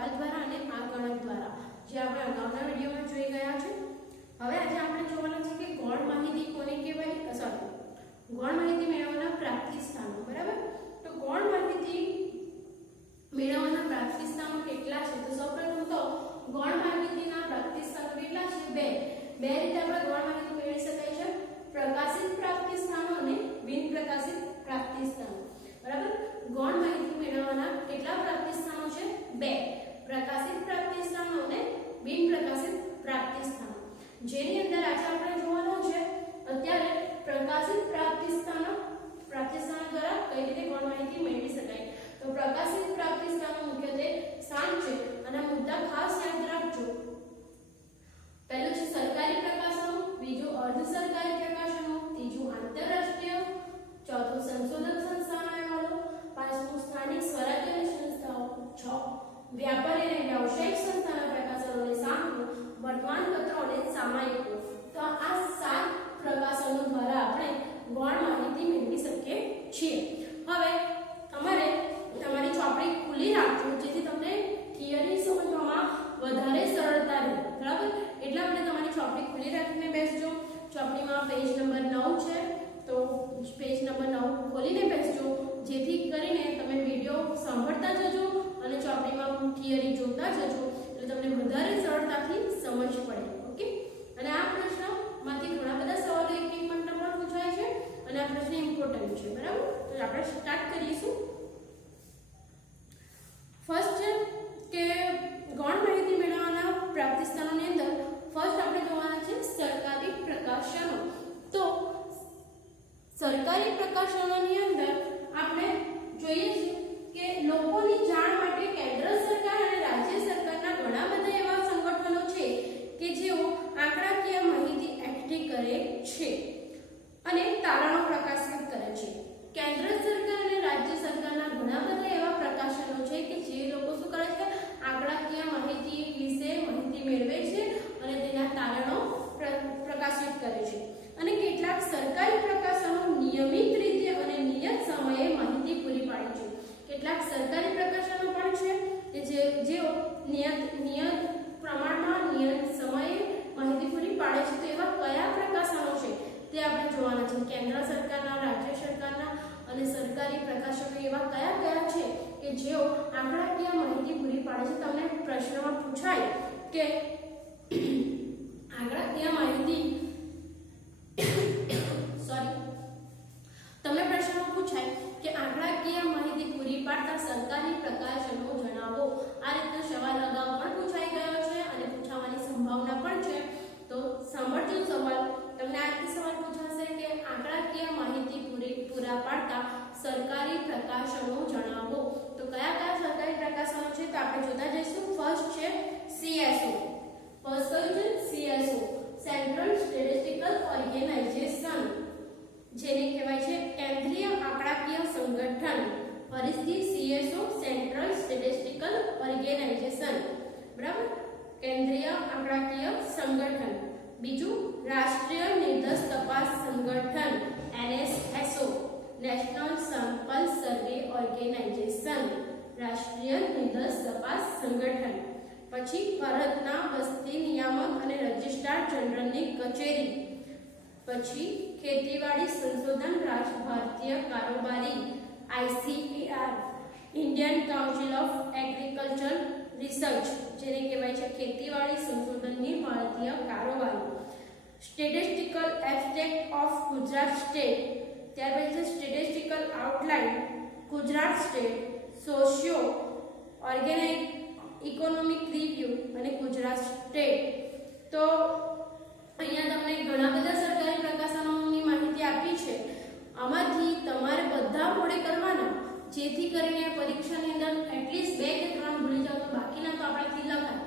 ટપાલ દ્વારા અને આંકડક દ્વારા, જે આપણે અગાઉના વિડીયોમાં જોઈ ગયા છે. હવે આજે આપણે જોવાના છે કે ગૌણ માહિતી કોને કહેવાય, સોરી, ગૌણ માહિતી મેળવવાના પ્રાપ્તિ સ્થાનો. બરાબર, તો ગૌણ માહિતી મેળવવાના પ્રાપ્તિ સ્થાનો કેટલા છે? તો સૌપ્રથમ તો ગૌણ માહિતીના પ્રાપ્તિ સ્થાનો કેટલા છે? બે રીતે આપણે ગૌણ માહિતી મેળવી શકાય છે: પ્રકાશિત પ્રાપ્તિ સ્થાનો અને બિન પ્રકાશિત પ્રાપ્તિ સ્થાનો. બરાબર, ગૌણ માહિતી મેળવવાના કેટલા પ્રાપ્તિ સ્થાનો છે? બે: પ્રકાશિત પ્રાપ્તિ સ્થાનો અને બિન પ્રકાશિત પ્રાપ્તિ સ્થાનો. જેની અંદર આજે આપણે જોવાનું છે અત્યારે પ્રકાશિત પ્રાપ્તિ સ્થાનો દ્વારા કઈ રીતે ગૌણ માહિતી મેળવી શકાય. તો પ્રકાશિત પ્રાપ્તિ સ્થાનો મુખ્યત્વે 7 છે અને મુદ્દા ખાસ યાદ રાખજો. પહેલું છે સરકારી પ્રકાશનો, બીજું અર્ધ સરકારી પ્રકાશનો, ત્રીજું આંતરરાષ્ટ્રીય, ચોથું સંશોધક સંસ્થાના અહેવાલો, પાંચમું સ્થાનિક સ્વરાજ્યની સંસ્થાઓ, 6 વ્યાપારી અને વ્યવસાયિક સંસ્થાના પ્રકાશનો અને સાતમું વર્તમાનપત્રો અને સામાયિકો. તો આ 7 પ્રકાશનો દ્વારા આપણે ગૌણ માહિતી મેળવી શકીએ છીએ. હવે તમારે તમારી ચોપડી ખુલ્લી રાખજો જેથી તમને થિયરી સમજવામાં વધારે સરળતા રહે. બરાબર, એટલા માટે તમારી ચોપડી ખુલ્લી રાખીને બેસજો. ચોપડીમાં પેજ નંબર 9 છે, તો પેજ નંબર 9 ખોલીને બેસજો જેથી કરીને તમે વિડિયો સાંભળતા જજો અને ચોપડીમાં થિયરી જોતા જજો એટલે તમને વધારે સરળતાથી સમજ પડે. ઓકે, અને આ પ્રશ્નમાંથી ઘણા બધા સવાલો એક મિનિટમાં પૂછાય છે અને આ પ્રશ્ન ઇમ્પોર્ટન્ટ છે. બરાબર, તો આપણે સ્ટાર્ટ કરીશું. ફર્સ્ટ છે કે ગૌણ માહિતી મેળવવાના પ્રાપ્તિ સ્થાનોની અંદર ફર્સ્ટ આપણે જોવાના છે સરકારી પ્રકાશનો. તો સરકારી પ્રકાશનોની અંદર આપણે જોઈએ છીએ કે લોકોની જાણ માટે કેન્દ્ર સરકાર અને રાજ્ય સરકારના ઘણા બધા એવા સંગઠનો છે કે જેઓ આંકડાકીય માહિતી એકઠી કરે છે અને તારણો પ્રકાશિત કરે છે. કેન્દ્ર સરકાર અને રાજ્ય સરકારના ઘણા બધા એવા પ્રકાશનો છે કે જે લોકો શું કરે છે, આંકડાકીય માહિતી વિશે માહિતી મેળવે છે અને તેના તારણો પ્રકાશિત કરે છે. અને કેટલાક સરકારી પ્રકાશનો નિયમિત રીતે અને નિયત સમયે માહિતી પૂરી પાડે છે. કેટલાક સરકારી પ્રકાશનો પણ છે કે જેઓ નિયત પ્રમાણમાં નિયત સમયે માહિતી પૂરી પાડે છે. તો એવા કયા પ્રકાશનો છે તે આપણે જોવાના છે. કેન્દ્ર સરકારના, રાજ્ય સરકારના અને સરકારી પ્રકાશનો એવા કયા છે કે જેઓ આંકડાકીય માહિતી પૂરી પાડે છે. તમને પ્રશ્નમાં પૂછાય કે આંકડાકીય માહિતી તમને પ્રશ્નમાં પૂછાય કે આંકડાકીય માહિતી પૂરી પાડતા સરકારી પ્રકાશનો જણાવો. આ રીતનો સવાલ અગાઉ પણ પૂછાઈ ગયો છે અને પૂછાવાની સંભાવના પણ છે. તો સાંભળજો સવાલ. તમને આ રીતે સવાલ પૂછાશે કે આંકડાકીય માહિતી પૂરા પાડતા સરકારી પ્રકાશનો જણાવો. તો કયા સરકારી પ્રકાશનો છે તો આપણે જોતા જઈશું. ફર્સ્ટ છે CSO. ફર્સ્ટ કયું છે? CSO, સેન્ટ્રલ સ્ટેટિસ્ટિકલ ઓર્ગેનાઇઝેશન, જેને કહેવાય છે કેન્દ્રીય આંકડાકીય સંગઠન. ફરીથી CSO, સેન્ટ્રલ સ્ટેટિસ્ટિકલ ઓર્ગેનાઇઝેશન. બરાબર, કેન્દ્રીય આંકડાકીય સંગઠન. બીજું રાષ્ટ્રીય નિર્દેશ તપાસ સંગઠન NSSO, national sample survey organisation, રાષ્ટ્રીય નિર્દેશ તપાસ સંગઠન. પછી ભારતના વસ્તી નિયામક અને રજિસ્ટ્રાર જનરલની કચેરી. પછી ખેતીવાડી સંશોધન ભારતીય કારોબારી ICAR, Indian council of agriculture research, જેને કહેવાય છે ખેતીવાડી સંશોધનની ભારતીય કારોબારી. Statistical abstract of Gujarat state, ત્યાર પછી છે statistical outline Gujarat state, socio economic review અને ગુજરાત સ્ટેટ. તો અહીંયા તમને ઘણા બધા સરકારી પ્રકાશનોની માહિતી આપી છે. આમાંથી તમારે બધા મોડે કરવાના જેથી કરીને પરીક્ષાની અંદર એટલીસ્ટ 2 કે 3 ભૂલી જાવ તો બાકીના તો આપણાથી લખાય.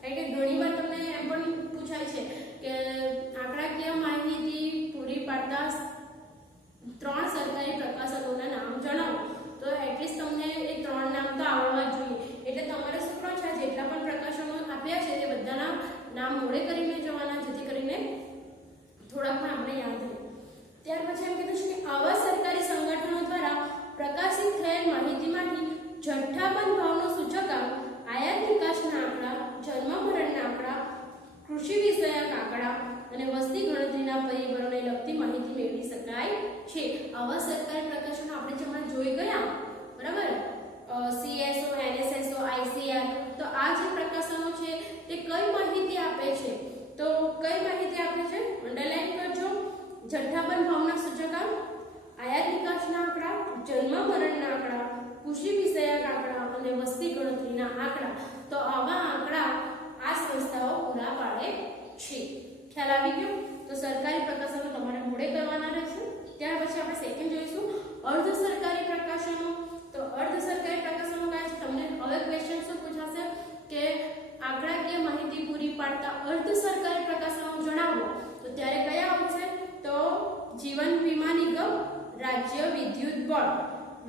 કારણ કે ઘણીવાર તમને એમ પણ પૂછાય છે કે આંકડાકીય માહિતી પૂરી પાડતા 3 સરકારી પ્રકાશનોના નામ જણાવો. તો એટલીસ્ટ તમને એ 3 નામ તો આવડવા જોઈએ. એટલે તમારે શું છે, જેટલા પણ પ્રકાશનો આપ્યા છે તે બધાના નામ મોડે કરીને જવાના જેથી કરીને થોડા પણ આપણે યાદ રહે. ત્યાર પછી એમ કીધું છે કે આવા સરકારી સંગઠનો દ્વારા પ્રકાશિત થયેલ માહિતીમાંથી જથ્થાબંધ ભાવનો સૂચકાંક આયાત નિકાસના આંકડા, જન્મ મરણના આંકડા, કૃષિ વિષયક આંકડા અને વસ્તી ગણતરીના પરિબળોને લગતી માહિતી મેળવી શકાય છે. આવા સરકારી પ્રકાશનો આપણે જે હમણાં જોઈ ગયા, બરાબર, CSO, NSSO, ICAR, તો આ જે પ્રકાશનો છે તે કઈ માહિતી આપે છે? તો કઈ માહિતી આપે છે? અંડરલાઈન કરજો. જથ્થાબંધ ભાવના સૂચકાંક, આયાત નિકાસના આંકડા, જન્મ મરણના આંકડા, કૃષિ વિષયક આંકડા અને વસ્તી ગણતરીના આંકડા. તો આવા આંકડા આ સંસ્થાઓ પૂરા પાડે છે. ખ્યાલ આવી ગયો? તો સરકારી પ્રકાશનો તમારે મોડે કરવાના રહેશે. ત્યાર પછી આપણે સેકન્ડ જોઈશું અર્ધ સરકારી પ્રકાશનો. તો અર્ધ સરકારી પ્રકાશનો કયા છે? તમને હવે ક્વેશ્ચન શું પૂછાશે કે આંકડાકીય માહિતી પૂરી પાડતા અર્ધ સરકારી પ્રકાશનો જણાવો. તો ત્યારે કયા આવશે? તો જીવન વીમા નિગમ, રાજ્ય વિદ્યુત બોર્ડ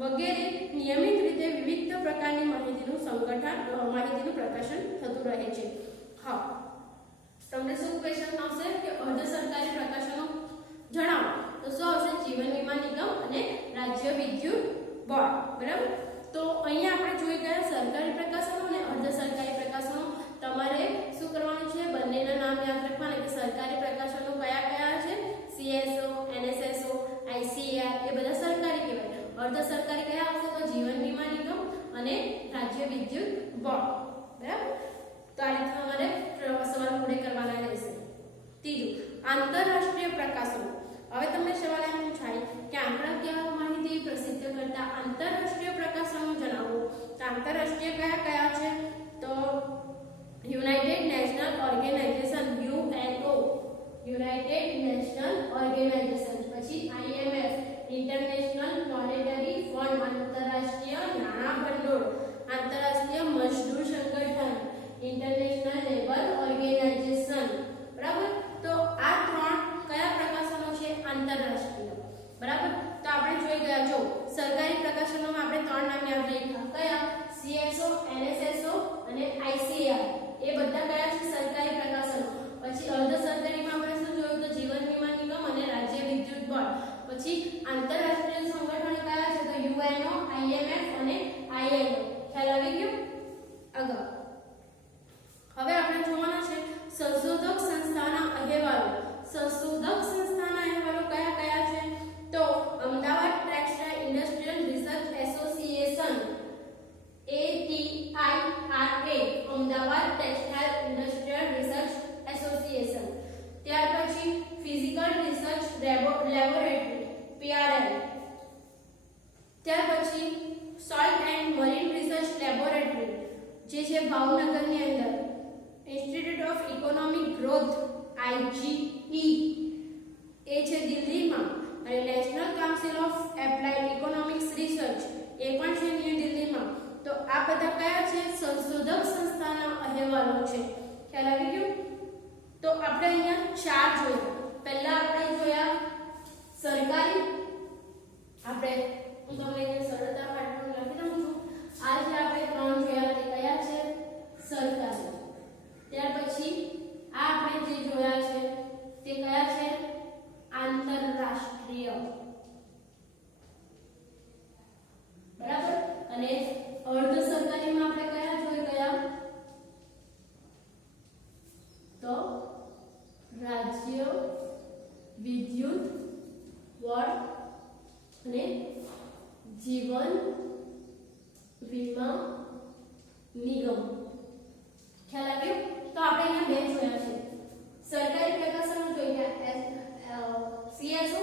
વગેરે નિયમિત રીતે વિવિધ પ્રકારની માહિતીનું પ્રકાશન થતું રહે છે. હા, તમને શું ક્વેશ્ચન આવશે કે અર્ધ સરકારી પ્રકાશનો જણાવો. તો શું આવશે? જીવન વીમા નિગમ અને રાજ્ય વિદ્યુત બોર્ડ. બરાબર. તો અહીંયા આપણે જોઈ ગયા સરકારી પ્રકાશનો અને અર્ધ સરકારી પ્રકાશનો. તમારે શું કરવાનું છે? બંનેના નામ યાદ રાખવાના કે સરકારી પ્રકાશનો કયા કયા છે? CSO, NSSO, ICAR એ બધા સરકારી કહેવાય. અર્ધ સરકારી કયા આવશે? તો જીવન વીમા નિગમ અને રાજ્ય વિદ્યુત બોર્ડ. બરાબર. તો આ રીતે તમારે સવાલ પૂરે કરવાના રહેશે. ત્રીજું, આંતરરાષ્ટ્રીય પ્રકાશનો. હવે તમને સવાલ એમ પૂછાય કે આંકડાકીય માહિતી પ્રસિદ્ધ કરતા આંતરરાષ્ટ્રીય પ્રકાશનો જણાવો. તો આંતરરાષ્ટ્રીય કયા કયા છે? તો united national organisation, UNO, united national organisation, પછી IMF, ઇન્ટરનેશનલ મોનેટરી ફંડ, આંતરરાષ્ટ્રીય નાણાં ભંડોળ, આંતરરાષ્ટ્રીય મજદૂર સંગઠન, ઇન્ટરનેશનલ લેબર ઓર્ગેનાઇઝેશન. બરાબર. તો આ ત્રણ કયા પ્રકાશનો છે? આંતરરાષ્ટ્રીય. બરાબર. તો આપણે જોઈ ગયા. જો સરકારી પ્રકાશનોમાં આપણે ત્રણ નામ યાદ રાખ્યા. કયા? CSO, NSSO અને ICAR. એ બધા કયા છે? સરકારી પ્રકાશનો. પછી અર્ધ સરકારીમાં આપણે શું જોયું? તો જીવન વીમા નિગમ અને રાજ્ય વિદ્યુત બોર્ડ. પછી આંતરરાષ્ટ્રીય સંગઠન કયા છે? તો UNO, IMF અને ILO. ખ્યાલ આવી ગયો? આગળ હવે આપણે જોવાના છે સંશોધક સંસ્થાના અહેવાલો. સંશોધક સંસ્થાના અહેવાલો કયા કયા છે? તો Ahmedabad textile industrial research association, ATIRA, Ahmedabad textile industrial research association. ત્યાર પછી ફિઝિકલ રિસર્ચ લેબોરેટરી, PRL. ત્યાર પછી salt and marine research laboratory જે છે ભાવનગરની અંદર, institute of economic growth, IGE, એ છે દિલ્હીમાં, અને national council of applied economics research એ પણ છે ન્યૂ દિલ્હીમાં. તો આ બધા કયા છે? સંશોધક સંસ્થાના અહેવાલો છે. ખ્યાલ આવી ગયો? તો આપણે અહીંયા ચાર જોયા. પહેલા આપણે જોયા સરકારી. હું તમને અહીંયા સરળતા માટે લખી દઉં છું. આ જે આપણે ત્રણ જોયા તે કયા છે? સરકારી. ત્યાર પછી આ આપણે જે જોયા છે તે કયા છે? આંતરરાષ્ટ્રીય. બરાબર. અને અર્ધ સરકારીમાં આપણે કયા જોઈ ગયા? તો રાજ્ય વિદ્યુત બોર્ડ અને જીવન વીમા નિગમ. ખ્યાલ આવ્યો? તો આપણે અહીંયા બે જોયા છે. સરકારી પ્રકાશનો જોઈ ગયા, CSO,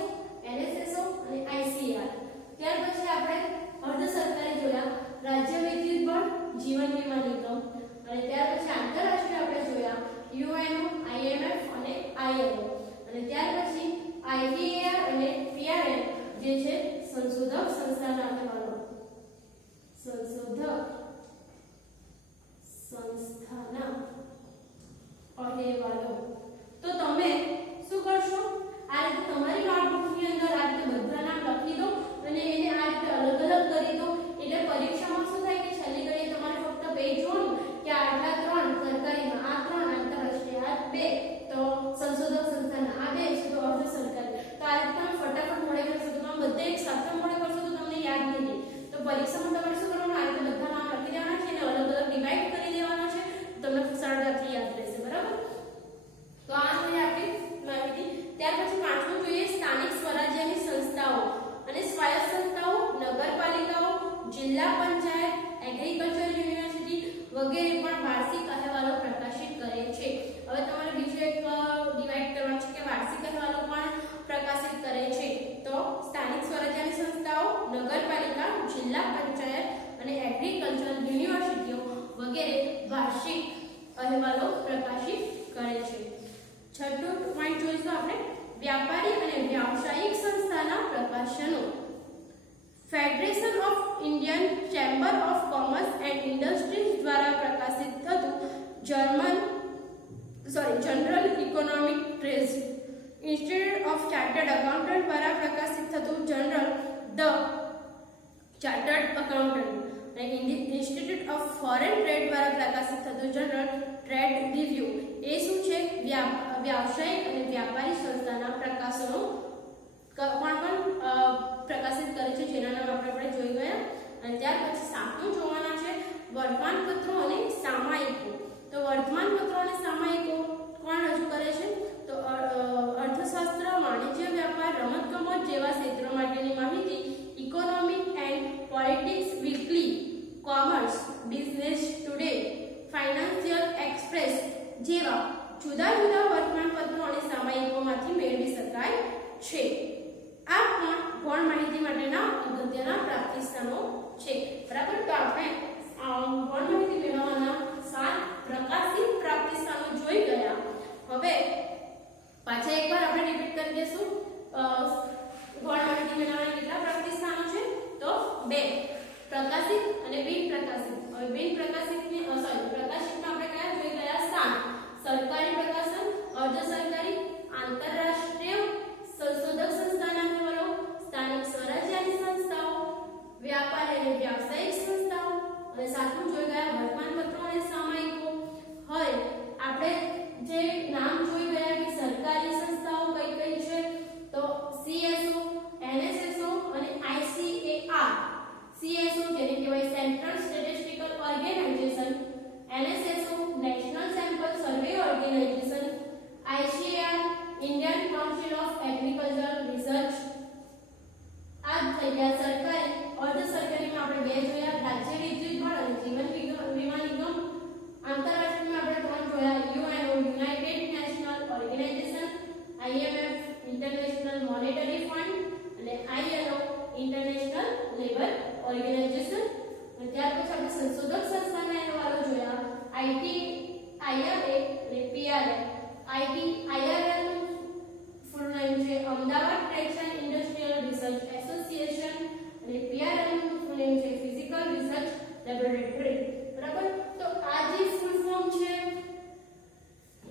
NSSO અને ICAR. ત્યાર પછી આપણે અર્ધ સરકારી જોયા, રાજ્ય વિદ્યુત બોર્ડ, જીવન વીમા નિગમ. અને ત્યાર પછી આંતરરાષ્ટ્રીય આપણે જોયા, UNO, IMF અને ILO. અને ત્યાર પછી ICAR અને PRL જે છે સંશોધક સંસ્થાના અહેવાલો. સંશોધક સંસ્થાના અહેવાલો. તો તમે શું કરશો? આ રીતે તમારી નોટબુકની અંદર આ રીતે બધા નામ લખી દો અને એને આ રીતે અલગ અલગ કરી દો. એટલે પરીક્ષામાં શું થાય કે છેલ્લી ઘડીએ તમારે ફક્ત બે જોવાનું કે આટલા ત્રણ સરકારીમાં, આ ત્રણ આંતરરાષ્ટ્રીય, આ બે તો સંશોધક સંસ્થાના, આ બે છે તો અર્ધ સરકારી. તો આ રીતે તમે ફટાફટ મોડે કરશો તો તમે બધે એક સાથે મોડે કરશો તો તમને યાદ નહીં રહે. તો પરીક્ષામાં તમારે શું કરવાનું? આ રીતે બધા નામ લખી દેવાના છે અને અલગ અલગ ડિવાઈડ કરી Indian chamber of commerce and industries દ્વારા પ્રકાશિત થતું journal economic trends, institute of chartered accountant દ્વારા પ્રકાશિત થતું જનરલ ધ ચાર્ટર્ડ એકાઉન્ટન્ટ અને ઇન્સ્ટિટ્યૂટ ઓફ ફોરેન ટ્રેડ દ્વારા પ્રકાશિત થતું જનરલ ટ્રેડ રિવ્યુ એ શું છે? વ્યાવસાયિક અને વ્યાપારી સંસ્થાના પ્રકાશનો પણ પ્રકાશિત કરે છે, જેના નામ આપણે જોઈ ગયા. અને ત્યાર પછી સાતમું જોવાના છે વર્તમાનપત્રો અને સામાયિકો. તો વર્તમાનપત્રો અને સામાયિકો કોણ રજૂ કરે છે? તો અર્થશાસ્ત્ર, વાણિજ્ય, વ્યાપાર, રમતગમત જેવા ક્ષેત્રો માટેની માહિતી, economic and politics weekly, commerce, business today, financial express જેવા જુદા જુદા વર્તમાનપત્રો અને સામાયિકોમાંથી મેળવી શકાય છે. આ પણ ગૌણ માહિતી માટેના અગત્યના પ્રાપ્તિ સ્થાનો છે. બરાબર, તો આપણે ગૌણ માહિતી મેળવવાના 7 પ્રકાશિત પ્રાપ્તિ સ્થાનો જોઈ ગયા. હવે પાછા એકવાર આપણે રિપીટ કરી દઈશું. ગૌણ માહિતી મેળવવાના કેટલા પ્રાપ્તિ સ્થાનો છે? તો 2, પ્રકાશિત અને બિન પ્રકાશિત. હવે બિન પ્રકાશિતની પ્રકાશિતમાં આપણે કયા જોઈ ગયા? 7. સરકારી પ્રકાશન, અર્ધ સરકારી, આંતરરાષ્ટ્રીય સંશોધક સંસ્થાના અહેવાલો, સ્થાનિક સ્વરાજ્યની સંસ્થાઓ, વ્યાપાર અને વ્યાવસાયિક સંસ્થાઓ, અને 7મું જોઈ ગયા વર્તમાનપત્રો અને સામાયિકો. હવે આપણે જે નામ જોઈ ગયા કે સરકારી સંસ્થાઓ કઈ કઈ છે? તો CSO, NSSO અને ICAR. CSO જેને કહેવાય central statistical organisation, NSSO national sample survey organisation, ICAR Indian council of agriculture research. આ થઈ ગયા સરકારી. અર્ધ સરકારીમાં આપણે 2 જોયા, રાજ્ય વિદ્યુત બોર્ડ અને જીવન વીમા નિગમ. આંતરરાષ્ટ્રીયમાં આપણે 3 જોયા, UNO united national organisation, IMF international monetary fund અને ILO ઇન્ટરનેશનલ લેબર ઓર્ગેનાઇઝેશન. અને ત્યાર પછી આપણે સંશોધક સંસ્થાના અહેવાલો જોયા, IT, IRA અને PRA. IRA નું ફૂલ નેમ છે Ahmedabad trades and industrial research association અને PRA નું ફૂલ નેમ છે ફિઝિકલ રિસર્ચ લેબોરેટરી. બરાબર, તો આ જે ફૂલ ફોર્મ છે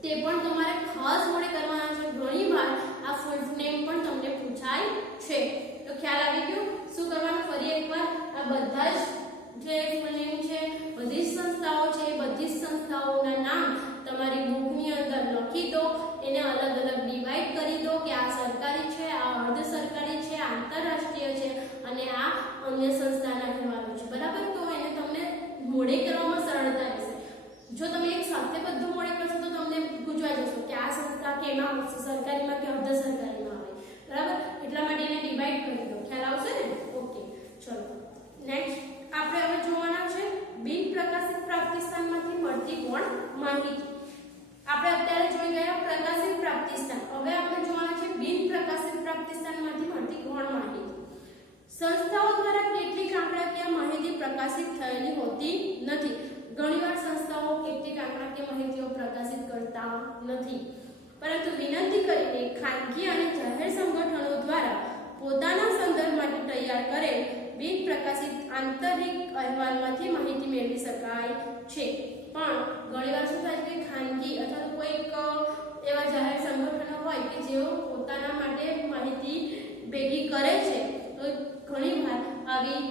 તે પણ તમારે ખાસ મોડે કરવાના છે. ઘણીવાર આ ફૂલ નેમ પણ તમને પૂછાય છે. તો ખ્યાલ આવી ગયો? શું કરવાનું? ફરી એકવાર આ બધા જ જે ફૂલ નેમ છે, બધી જ સંસ્થાઓ છે, બધી જ સંસ્થાઓના નામ તમારી બુકની અંદર લખી દો. એને અલગ અલગ ડિવાઈડ કરી દો કે આ સરકારી છે, આ અર્ધ સરકારી છે, આંતરરાષ્ટ્રીય છે અને આ અન્ય સંસ્થાના અહેવાલો છે. બરાબર, તો એને તમને મોડે કરવામાં સરળતા રહેશે. જો તમે એક સાથે બધું મોડે કરશો તો તમને ગુંચવાઈ જશો કે આ સંસ્થા કેમાં આવશે, સરકારીમાં કે અર્ધ સરકારીમાં આવે. બરાબર, એટલા માટે એને ડિવાઈડ કરી દો. ખ્યાલ આવશે ને? ઓકે, ચલો નેક્સ્ટ આપણે હવે જોવાના છે બિન પ્રકાશિત પ્રાપ્તિ સ્થાનમાંથી મળતી ગૌણ માહિતી. આપણે અત્યારે જોઈ ગયા પ્રકાશિત પ્રાપ્તિ સ્થાન. હવે આપણે જોવાના છે બિન પ્રકાશિત પ્રાપ્તિ સ્થાનમાંથી મળતી ગૌણ માહિતી. સંસ્થાઓ દ્વારા કેટલીક આંકડાકીય માહિતી પ્રકાશિત થયેલી હોતી નથી. ઘણીવાર સંસ્થાઓ કેટલીક આંકડાકીય માહિતીઓ પ્રકાશિત કરતા નથી, પરંતુ વિનંતી કરીને ખાનગી અને જાહેર સંગઠનો દ્વારા પોતાના સંદર્ભ માટે તૈયાર કરેલ બિન પ્રકાશિત આંતરિક અહેવાલમાંથી માહિતી મેળવી શકાય છે. પણ ઘણીવાર શું થાય છે કે ખાનગી અથવા કોઈક એવા જાહેર સંગઠનો હોય કે જેઓ પોતાના માટે માહિતી ભેગી કરે છે, તો ઘણીવાર આવી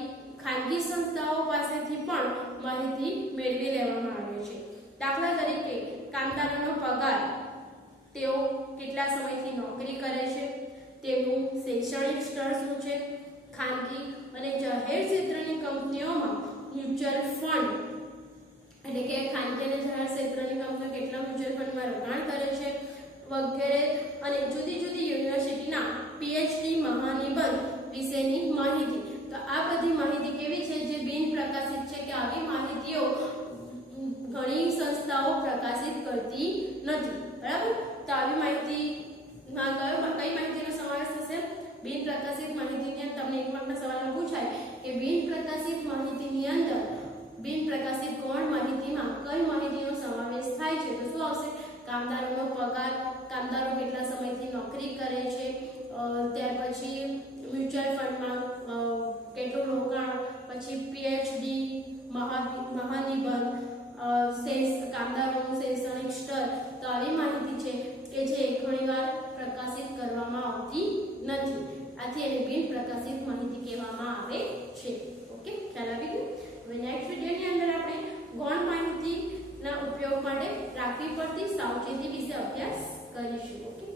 ખાનગી સંસ્થાઓ પાસેથી પણ માહિતી મેળવી લેવામાં આવે છે. દાખલા તરીકે કામદારોનો પગાર, તેઓ કેટલા સમયથી નોકરી કરે છે, તેમનું શૈક્ષણિક સ્તર શું છે, ખાનગી અને જાહેર ક્ષેત્રની કંપનીઓમાં મ્યુચ્યુઅલ ફંડ એટલે કે ખાનગી અને જાહેર ક્ષેત્રની કંપનીઓ કેટલા મ્યુચ્યુઅલ ફંડમાં રોકાણ કરે છે વગેરે, અને જુદી જુદી યુનિવર્સિટીના PhD મહાનિબંધ વિશેની માહિતી. તો આ બધી માહિતી કેવી છે જે બિન પ્રકાશિત છે કે આવી માહિતીઓ ઘણી સંસ્થાઓ પ્રકાશિત કરતી નથી. બરાબર, તો આવી માહિતીમાં કઈ માહિતીનો સમાવેશ થશે? બિન પ્રકાશિત માહિતીની તમને એક માર્કના સવાલમાં પૂછાય કે બિન પ્રકાશિત માહિતીની અંદર બિન પ્રકાશિત ગૌણ માહિતીમાં કઈ માહિતીનો સમાવેશ થાય છે? તો શું આવશે? કામદારોનો પગાર, કામદારો કેટલા સમયથી નોકરી કરે છે, ત્યાર પછી મ્યુચ્યુઅલ ફંડમાં કેટલું રોકાણ, પછી પીએચડી, મહાનિબંધ, કામદારોનું શૈક્ષણિક સ્તર, તો આવી માહિતી છે કે જે ઘણીવાર પ્રકાશિત કરવામાં આવતી નથી. આથી એને બિન પ્રકાશિત માહિતી કહેવામાં આવે છે. ઓકે, ખ્યાલ આવી ગયો. હવે નેક્સ્ટ વિડિયોની અંદર આપણે ગૌણ માહિતીના ઉપયોગ માટે રાખવી પડતી સાવચેતી વિશે અભ્યાસ કરીશું. ઓકે.